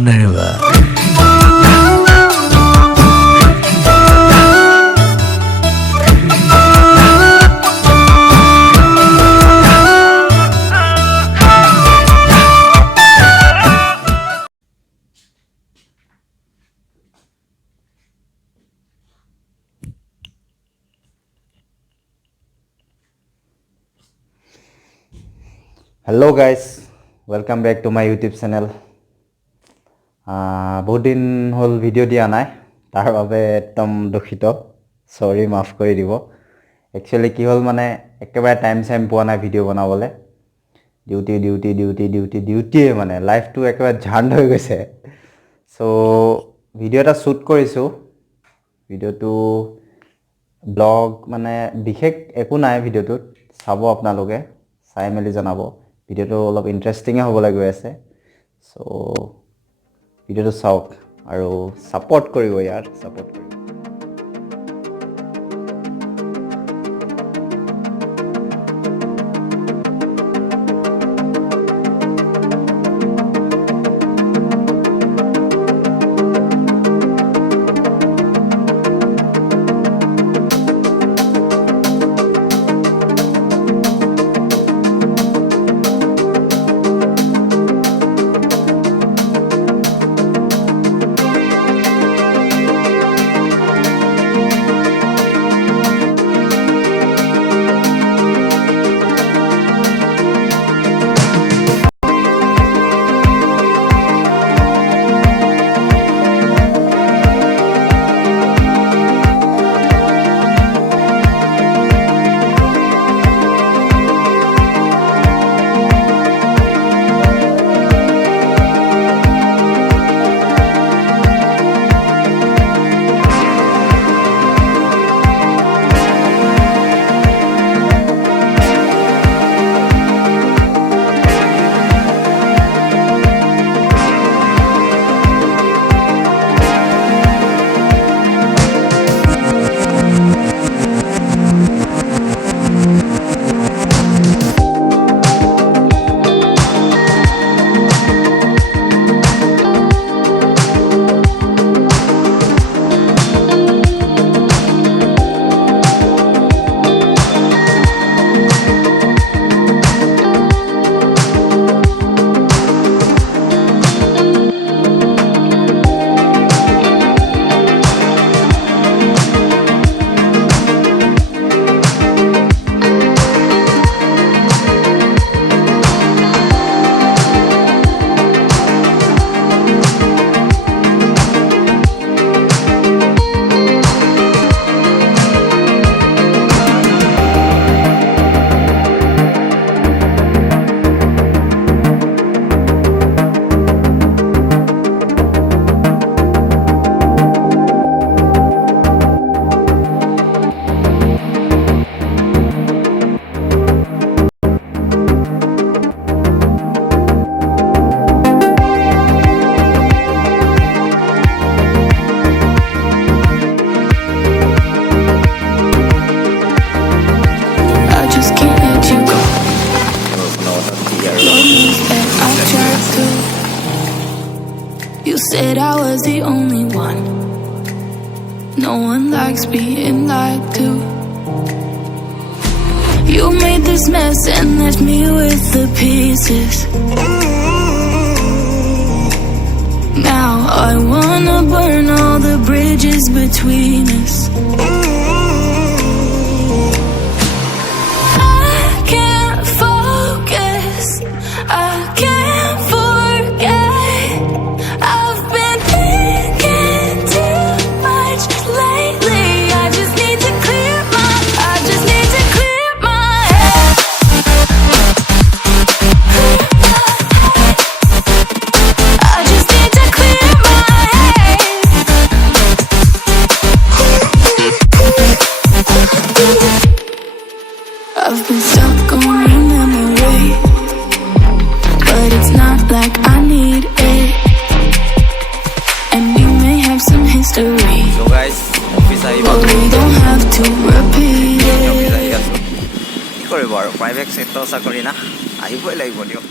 Never. Hello guys, welcome back to my YouTube channel. বহুত দিন হল ভিডিও দিয়া নাই, তাৰ বাবে একদম দুখিত, সৰি মাফ কৰি দিব। একচুয়ালি কি হল মানে একেবাৰে টাইম পোৱা নাই ভিডিও বনাবলে। ডিউটি মানে লাইফটো একেবাৰে ঝান্ড হৈ গৈছে। সো ভিডিও এটা শ্যুট কৰিছো। ভিডিওটো ব্লগ মানে বিশেষ একো নাই, ভিডিওটোত চাব আপোনালোকে, চাই মেলি জনাব। ভিডিওটো অলপ ইন্টাৰেষ্টিং হ'বলৈ গৈ আছে। সো ভিডিওটো চাওক আৰু সাপোর্ট কৰিব ইয়াৰ, সাপোর্ট কৰিব। You said I was the only one. No one likes being lied to. You made this mess and left me with the pieces. Now I wanna burn all the bridges between us. I can't focus, I can't forget. I've been thinking too much lately. I just need to clear my head. I just need to clear my head. I've been stuck on your memory, but it's not like I need it. And we may have some history, So guys, office আহিব, but we don't have to repeat it. কি কৰিব আৰু private চেক্টৰ চাকৰি না, আহিবই লাগিব দিয়ক।